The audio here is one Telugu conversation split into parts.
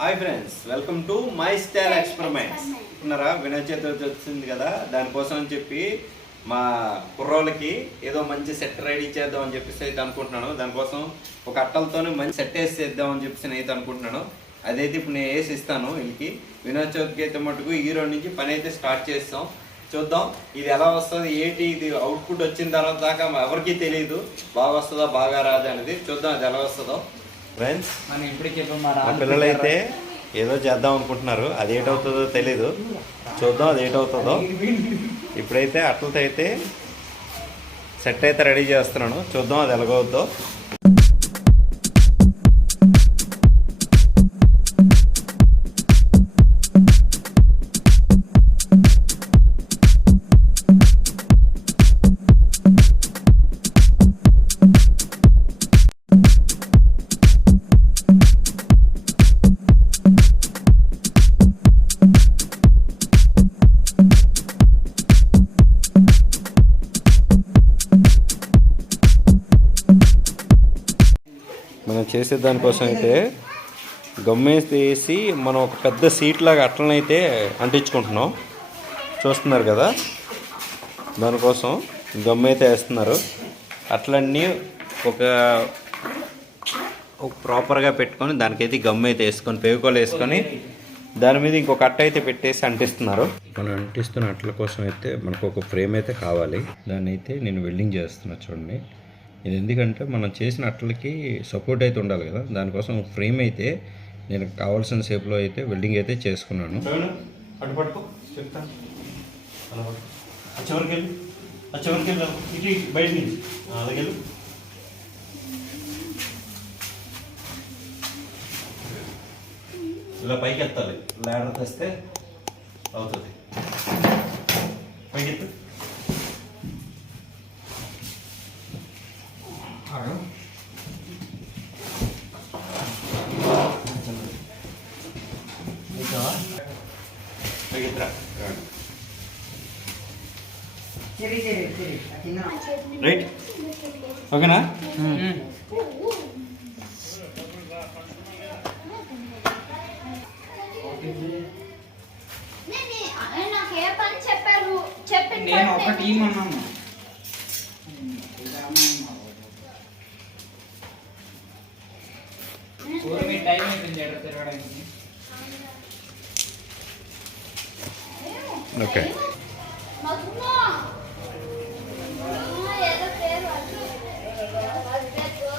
Hi friends welcome to my style experiments ఉన్నారా? వినాయక చతుర్థి వచ్చింది కదా? దానికోసం అని చెప్పి మా కుర్రోళ్ళకి ఏదో మంచి సెట్ రెడీ చేద్దాం అని చెప్పేసి అయితే అనుకుంటున్నాను. దానికోసం ఒక అట్టలతోనే మంచి సెట్ వేసి చేద్దాం అని చెప్పేసి నేను అయితే అనుకుంటున్నాను. అదైతే ఇప్పుడు నేను వేసి ఇస్తాను వీళ్ళకి. వినాయక చవితికి అయితే మటుకు ఈ రోజు నుంచి పని అయితే స్టార్ట్ చేస్తాం. చూద్దాం ఇది ఎలా వస్తుంది ఏంటి ఇది అవుట్పుట్ వచ్చిన తర్వాత దాకా ఎవరికీ తెలియదు బాగా వస్తుందా బాగా రాదా అనేది చూద్దాం అది ఎలా వస్తుందో. ఫ్రెండ్స్ మా పిల్లలైతే ఏదో చేద్దాం అనుకుంటున్నారు. అది ఏటవుతుందో తెలీదు. చూద్దాం అది ఏటవుతుందో. ఇప్పుడైతే అట్లతో అయితే సెట్ అయితే రెడీ చేస్తున్నాను. చూద్దాం అది ఎలాగవుద్దో. చేసే దానికోసం అయితే గమ్మేసి వేసి మనం ఒక పెద్ద సీట్ లాగా అట్లనైతే అంటించుకుంటున్నాం. చూస్తున్నారు కదా? దానికోసం గమ్ అయితే వేస్తున్నారు. అట్లన్నీ ఒక ఒక ప్రాపర్గా పెట్టుకొని దానికైతే గమ్ అయితే వేసుకొని పేవుకోలు వేసుకొని దాని మీద ఇంకొక అట్ట అయితే పెట్టేసి అంటిస్తున్నారు. మనం అంటిస్తున్న అట్ల కోసం అయితే మనకు ఒక ఫ్రేమ్ అయితే కావాలి. దాన్ని అయితే నేను వెల్డింగ్ చేస్తున్నా చూడండి. ఇది ఎందుకంటే మనం చేసిన అట్లకి సపోర్ట్ అయితే ఉండాలి కదా. దానికోసం ఫ్రేమ్ అయితే నేను కావాల్సిన షేప్లో అయితే వెల్డింగ్ అయితే చేసుకున్నాను. అటు పట్టుకో. చెప్తాను అలా పట్టుకో. చివరికి వెళ్ళు. చివరికి వెళ్ళు. ఇటు బయట నుంచి. అలాగే వెళ్ళు. ఇలా పైకి ఎత్తాలి. ల్యాడర్ తెస్తే అవుతుంది. పైకి ఎత్తు పైకి ఎత్తురా చెరి చెరి చెరి కింద రైట్ ఓకేనా? నేను- ఆయన నాకు ఏ పని చెప్పారు చెప్పిన నేను పని ఒక నేను టీం అన్నాను. ఊరు మీ టైం అయిపోయింది ఎక్కడ తిరగడానికి? ఓకే మగ్మ. ఆ, ఏదో పేరు అచ్చు. అదే పేరు.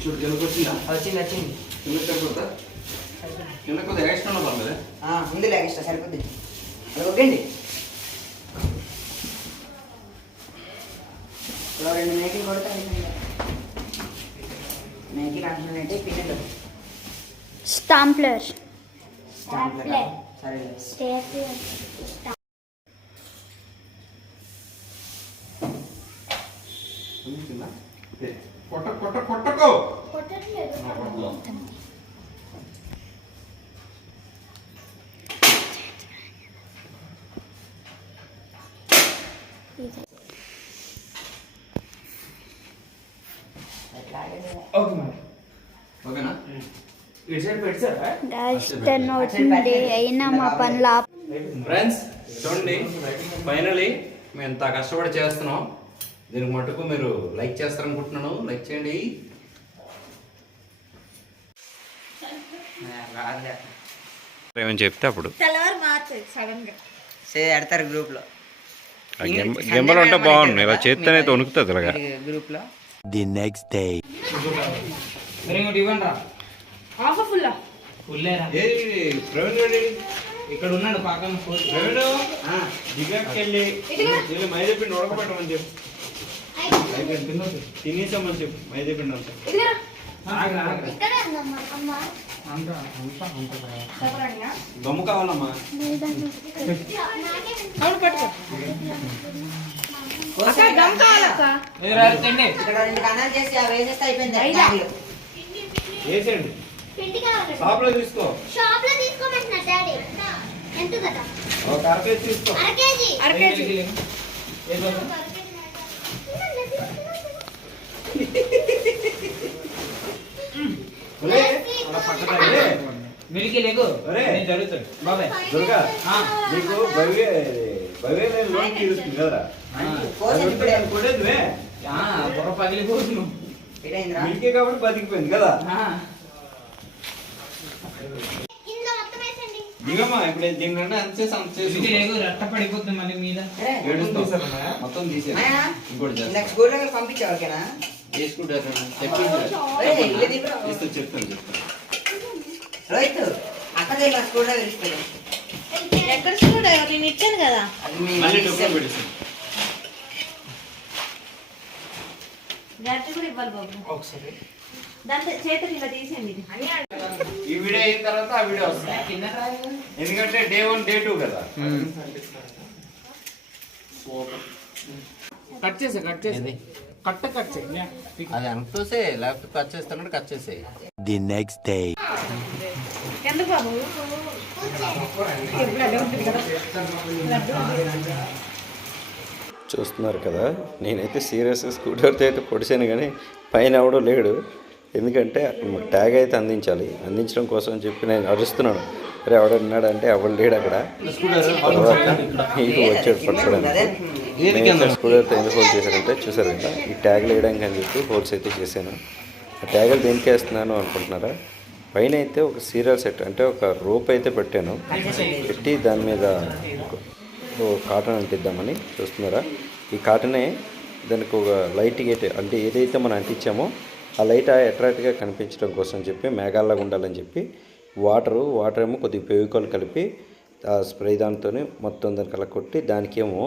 చూడు కిందకు వచ్చిందా వచ్చింది. కింద సరిపోతుందా కింద కొద్దిగా ఎక్స్ట్రా పర్లేదు. ఆ, ఉంది లేక సరిపోద్ది. అది ఒకండి రెండు మేకలు కొడితే మేకలు. అంటున్నానంటే పిల్లలు. స్టాంప్లర్. స్టాంప్లర్? సరే స్టేప్లర్ కొట్ట కొట్ట కొట్టకో! అయినా మా పనులు ఫ్రెండ్స్ చూడండి ఫైనలీ మేము ఇంత కష్టపడి చేస్తున్నాం. దీనికి మటుకు మీరు లైక్ చేస్తారనుకుంటున్నాను. లైక్ చేయండి. ఏమని చెప్తే అప్పుడు. తెల్లవారు మార్చేది సడన్గా. సే పెడతారు గ్రూప్లో గింబలు ఉంటే బాగుండు ఇలా చేస్తేనైతే వణుకుతుంది ఇలాగా. గ్రూప్లో ఫుల్లేరా? ప్రవీణ్ రెడ్డి? ఇక్కడ ఉన్నాడు పాకం మైదాపిండి ఉడకబెట్టమని చెప్పు. తినేసామని చెప్పు మైదాపిండి అంతా. గమ్ము కావాలమ్మా. వేసేయండి. పిండి కావాలి. షాప్లో తీసుకో. షాప్లో తీసుకోమంటున్నా డాడీ. ఎంత కదా? ఒక అర కేజీ తీసుకో. అర కేజీ. అర కేజీ. మిల్కి లేకు. నేను జరుగుతాడు బాబాయ్. దుర్గా. నీకు భవ్య లోన్ కదరా? బుర్ర పగిలిపోతున్నావు కాబట్టి బతికిపోయింది కదా? దిగమ్మా ఇప్పుడు దీని చేసి అంత చేసి రట్ట పడిపోతుంది మీద. మొత్తం మాయా, ఇంకోటి పంపించావు ఓకేనా? చేసుకుంటారు చెప్పింది చెప్తాను చెప్తాను రోహిత్ ఎక్కడ నేను ఇచ్చాను కదా గట్టి కూడా ఇవ్వాలి బాబు ఒకసారి దాంతో చేతులు ఇలా తీసేయండి ఈ వీడియో అయిన తర్వాత ఆ వీడియో వస్తుంది ఎందుకంటే డే వన్ డే టూ కదా కట్ చేసే. కట్ చేసే కట్ట కట్ చేయి. అది అంతసే లేకపోతే కట్ చేస్తానంటే కట్ చేసే. ఎందుకు బాబు? అదే ఉంటుంది కదా. చూస్తున్నారు కదా నేనైతే సీరియస్ స్కూటర్తో అయితే పొడిచాను కానీ పైన ఎవడో లేడు. ఎందుకంటే ట్యాగ్ అయితే అందించాలి. అందించడం కోసం అని చెప్పి నేను అరుస్తున్నాను. అరే ఎవడన్నాడు అంటే ఎవడు లేడు అక్కడ. వచ్చాడు పట్టుకోవడానికి. స్కూటర్తో ఎందుకు? హోల్డ్ చేశారంటే చూసారు కదా ఈ ట్యాగ్లు వేయడానికి అని చెప్పి హోల్స్ అయితే చేశాను. ఆ ట్యాగులు దేనికి వేస్తున్నాను అనుకుంటున్నారా? పైన అయితే ఒక సీరియల్ సెట్ అంటే ఒక రోప్ అయితే పెట్టాను. పెట్టి దాని మీద కాటన్ అంటిద్దామని చూస్తున్నారా? ఈ కాటనే దానికి ఒక లైట్ గేట్ అంటే ఏదైతే మనం అంటించామో ఆ లైట్ అట్రాక్ట్గా కనిపించడం కోసం చెప్పి మేఘాల్లాగా ఉండాలని చెప్పి వాటరు వాటర్ ఏమో కొద్దిగా ఫెవికాల్ కలిపి ఆ స్ప్రే దాంతో మొత్తం దానికి అలా కొట్టి దానికేమో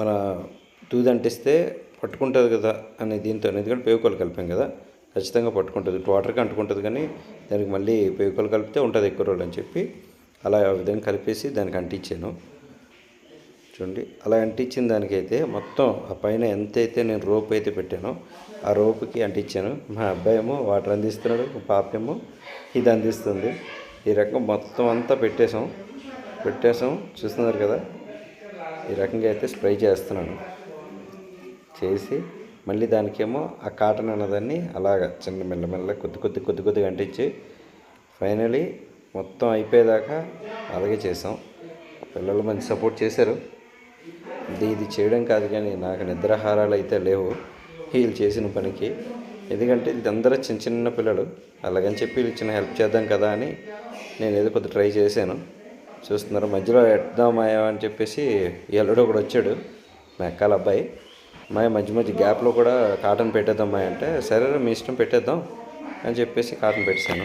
మన దూది అంటిస్తే పట్టుకుంటుంది కదా అనే దీంతో ఎందుకంటే పేవుకోలు కలిపాం కదా ఖచ్చితంగా పట్టుకుంటుంది. వాటర్కి అంటుకుంటుంది కానీ దానికి మళ్ళీ పేవుకోలు కలిపితే ఉంటుంది ఎక్కువ రోజులు అని చెప్పి అలా ఆ విధంగా కలిపేసి దానికి అంటించాను. చూడండి అలా అంటించిన దానికైతే మొత్తం ఆ పైన ఎంతైతే నేను రోప్ అయితే పెట్టానో ఆ రోప్కి అంటించాను. మా అబ్బాయి ఏమో వాటర్ అందిస్తున్నాడు పాప ఏమో ఇది అందిస్తుంది. ఈ రకం మొత్తం అంతా పెట్టేసాం పెట్టేసాం చూస్తున్నారు కదా. ఈ రకంగా అయితే స్ప్రే చేస్తున్నాను. చేసి మళ్ళీ దానికేమో ఆ కాటన్ అన్నదాన్ని అలాగా చిన్న మెల్లమెల్ల కొద్ది కొద్ది కొద్ది కొద్దిగా అంటించి ఫైనలీ మొత్తం అయిపోయేదాకా అలాగే చేసాం. పిల్లలు మంచి సపోర్ట్ చేశారు. ఇది ఇది చేయడం కాదు కానీ నాకు నిద్రాహారాలు అయితే లేవు. వీళ్ళు చేసిన పనికి. ఎందుకంటే ఇదందరూ చిన్న చిన్న పిల్లలు. అలాగని చెప్పి వీళ్ళు చిన్న హెల్ప్ చేద్దాం కదా అని నేను ఏదో కొద్ది ట్రై చేశాను. చూస్తున్నారు. మధ్యలో ఎద్దామాయా అని చెప్పేసి ఎల్లుడు ఒకడు వచ్చాడు మా అబ్బాయి. మాయ మధ్య మధ్య గ్యాప్లో కూడా కాటన్ పెట్టేద్దాం మాయ అంటే సరే మీ ఇష్టం పెట్టేద్దాం అని చెప్పేసి కాటన్ పెట్టేశాను.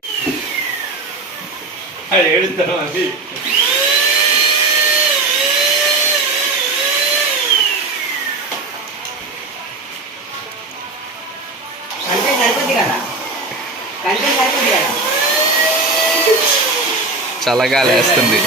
చల్లగా లేస్తుంది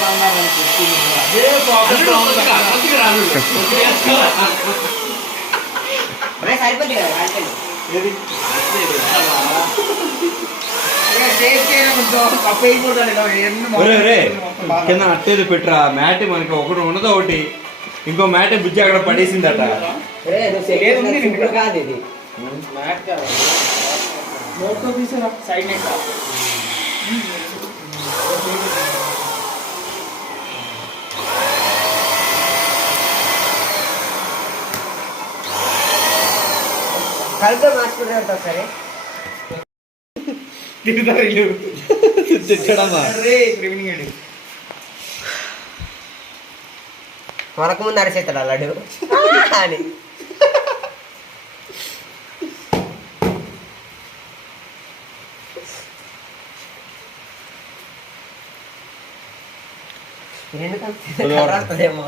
కదా అట్టేది పెట్టరా మ్యాట్ మనకి ఒకటి ఉన్నదో ఒకటి. ఇంకో మ్యాట్ బుజ్జి అక్కడ పడేసిందట. కాదు ఇది. సైడ్ కలిపి మార్చుకుంటారు ఒకసారి మనకు ముందు అరిసేస్తాడు అల్లాడు అని. రెండు కలిపేమో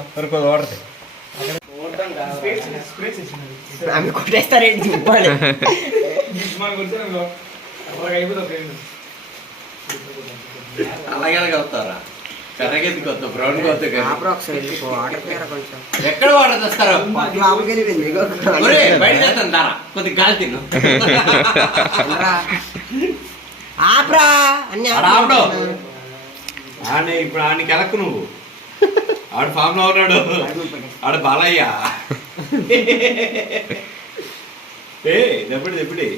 ఆమె కొట్టేస్తారేంటి చెప్పాలి అలాగే బ్రౌన్ కొంచెం ఎక్కడ వాటర్ తెస్తారో బయట తెస్తాను కొద్దిగా గాలి తిను. ఆపరా అన్ని ఆడ ఆపడు. ఆనే ఇప్పుడు ఆనికి ఎలక్కు నువ్వు ఆడు ఫామ్లో ఉన్నాడు ఆడు బాలయ్య ఏ దెబ్బడి దెబ్బడి.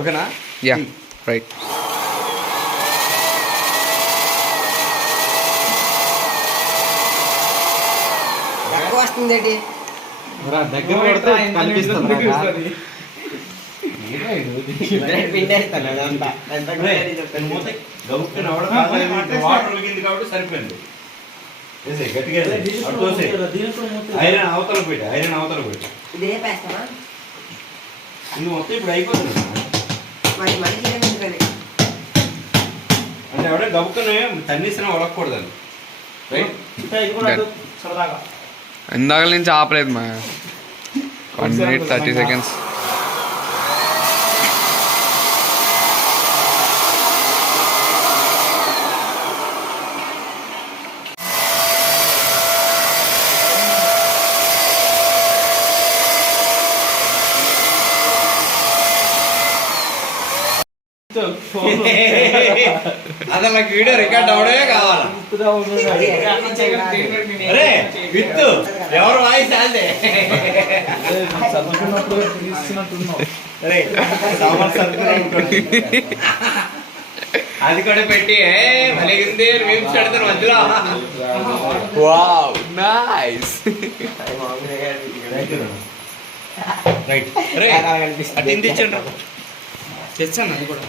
ఓకేనా? యా రైట్ ఎక్కువ వస్తుంది ఏంటి దగ్గర కనిపిస్తుంది కాబట్టి సరిపోయింది. గట్టిగా. ఐరన్ అవతల పెట్టి ఐరన్ అవతల పెట్టి. ఇది మొత్తం ఇప్పుడు అయిపోతుంది. అంటే ఎవడే గబుక్కునే తన్నిసిన వడకూడదని. రైట్? సరదాగా ఇందాక నుంచి ఆపలేదు మా. వన్ మినిట్ థర్టీ సెకండ్స్ అదే నాకు వీడియో రికార్డ్ అవడమే కావాలా? అరే విత్తు ఎవరు వాయిస్ అదే. అది కూడా పెట్టి మళ్ళీ మేము పెడతాను మధ్యలో. Wow nice. రైట్ రే. తెచ్చాను అది కూడా.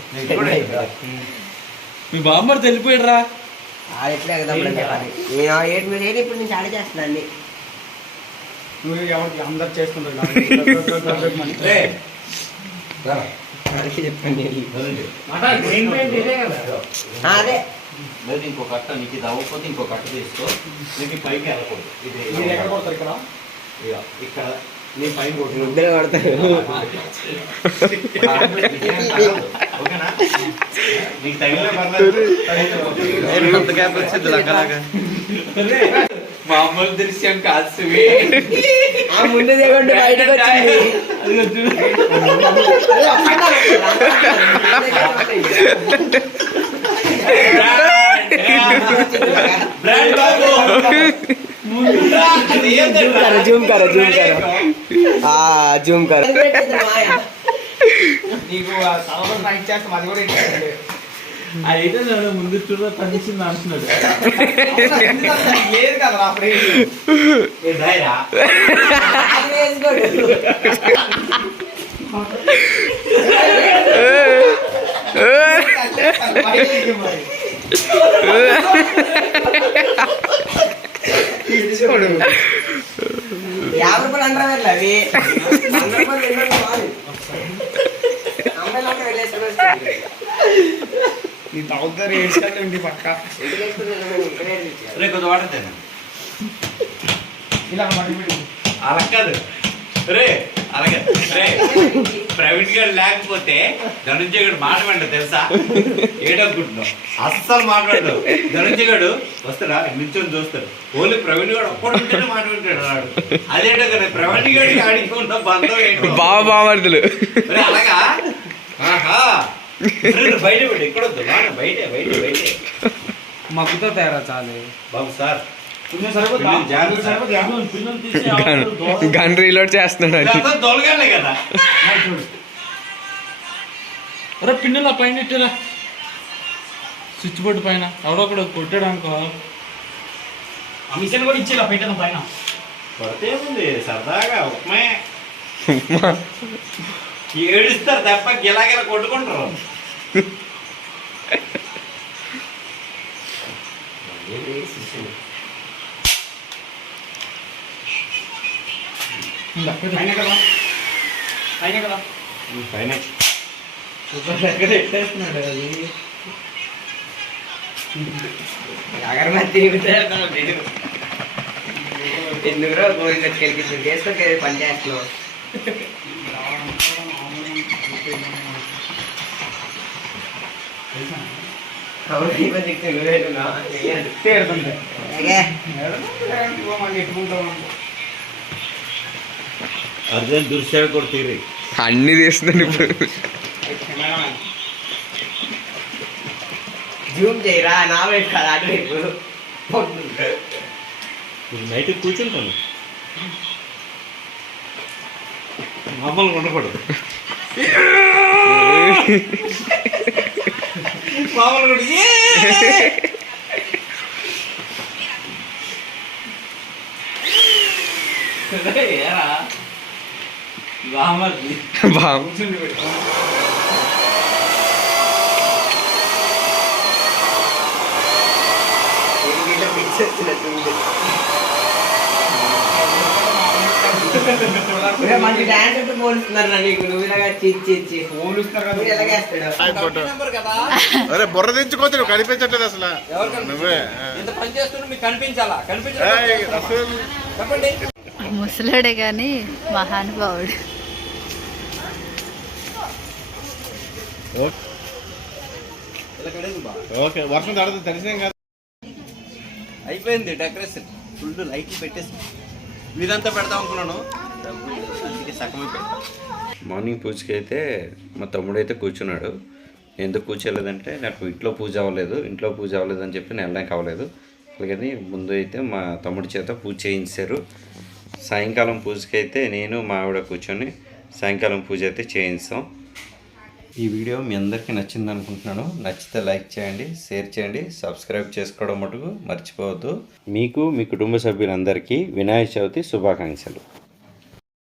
మీ బామ్మర్ తెలిపోయాడు రా అది ఎట్లా నేను ఏడు మీరు ఏడు ఇప్పుడు నుంచి ఆడ చేస్తున్నాను అన్ని? నువ్వు ఎవరికి అందరు చేస్తుంటారు చెప్పండి. వదండి. ఆ, అదే. లేదు ఇంకో కట్ట నీకు ఇది అవ్వకపోతే ఇంకో కట్ట తీసుకో. నీకు పైకి వెళ్ళకూడదు. ఇది. మీరు ఎక్కడ కొడతారు ఇక్కడ? ఇక ఇక్కడ నీ పైకి కొట్టు. ముద్దలు కొడతారు ఓకేనా నీకు తగిలిన పర్లేదు మామూలు దృశ్యం కాదు సుమి. ఆ ముందు దిగండి బయటకు వచ్చింది బ్రాండ్ నీకు ఆ తలలో ట్రై చేస్తాం అది కూడా ఇచ్చేయండి అయితే నేను ముందు చూడ తగ్గించింది అంటున్నాడు. కదా యాభై రూపాయలు అంటారు అవి. నీ తాగుతారు ఏడ్చాలి ఉంది పక్క ఇంటికి వేసుకుని వెళ్ళమని ఇక్కడే తెచ్చారు. రే కొద్ది వాటర్ తేనా ఇలా మళ్ళీ పెట్టి అలా కాదు. రే అలాగే. రే ప్రవీణ్ గారు లేకపోతే ధనుంజయ గారు మాట్లాడ తెలుసా? ఏడనుకుంటున్నావు. అస్సలు మాట్లాడదు. ధనుంజయ గారు వస్తారా? నిల్చొని చూస్తాడు ఓన్లీ ప్రవీణ్ గారు ఒక్కడు ఉంటేనే మాట్లాడుతాడు వాడు. అదేంటో కదా ప్రవీణ్ గారికి ఆడికి ఉన్న బంధం ఏంటో. బావ అలాగా? ఆహా. బయట పెట్టు ఇక్కడ వద్దు బయటే బయటే బయటే. మగ్గుతో తయారా చాలు? బాబు సార్. గన్ రీలోడ్ చేస్తున్నాడు కదా. అరే పిన్నెలు ఆ పైన ఇట్టరా స్విచ్ బోర్డు పైన. ఎవడో ఒకడు కొట్టాడు అనుకో. ఆ మిషన్ కూడా ఇచ్చేలా పెట్టాను పైన. ఉంది సరదాగా ఉప్మే. ఏడుస్తారు తప్ప గిలాగిలా కొట్టుకుంటారు. పైన కదా? పైన కదా? పైన. ఎక్కడ ఎట్టేస్తున్నాడు అది. అగరబత్తి ఎందుకు రోజు కోరిక కలిగి చేసుకోకే పని అర్జున్ దుర్సేవ కొడుతీరి అన్ని తీస్తున్నాను ఇప్పుడు. జూమ్ చేయరా? నా వైపు కాదు అటు వైపు. నైట్ కూర్చుంటాను మామూలుగా ఉండకూడదు. మామూలుగా ఉండదు. ఏ! ఏరా మంచి డాన్స్ పోలుస్తున్నారు నీకు. నువ్వు ఇలాగా చిచ్చి అరే బుర్ర దించుకోవచ్చు నువ్వు కనిపించట్లేదు అసలు. నువ్వే. ఇంత పని చేస్తున్నా మీకు కనిపించాలా? కనిపించాలా ముసలాడే కానీ మహానుభావుడు. ఓకే. వర్షం తడదు తెలిసిన కాదు. అయిపోయింది డెకరేషన్. ఫుల్ లైట్లు పెట్టేసి. ఇదంతా పెడదాం అనుకున్నాను. అందుకే సగమే పెడతా. మార్నింగ్ పూజకి అయితే మా తమ్ముడు అయితే కూర్చున్నాడు. ఎందుకు కూర్చోలేదంటే నాకు ఇంట్లో పూజ అవ్వలేదు ఇంట్లో పూజ అవ్వలేదు అని చెప్పి నేను వెళ్ళడానికి అవ్వలేదు. అలాగని ముందు అయితే మా తమ్ముడి చేత పూజ చేయించారు. సాయంకాలం పూజకి అయితే నేను మా ఆవిడ కూర్చొని సాయంకాలం పూజ అయితే చేయిస్తాం ఈ వీడియో మీ అందరికీ నచ్చింది అనుకుంటున్నాను నచ్చితే లైక్ చేయండి షేర్ చేయండి సబ్స్క్రైబ్ చేసుకోవడం మటుకు మర్చిపోవద్దు. మీకు మీ కుటుంబ సభ్యులందరికీ వినాయక చవితి శుభాకాంక్షలు.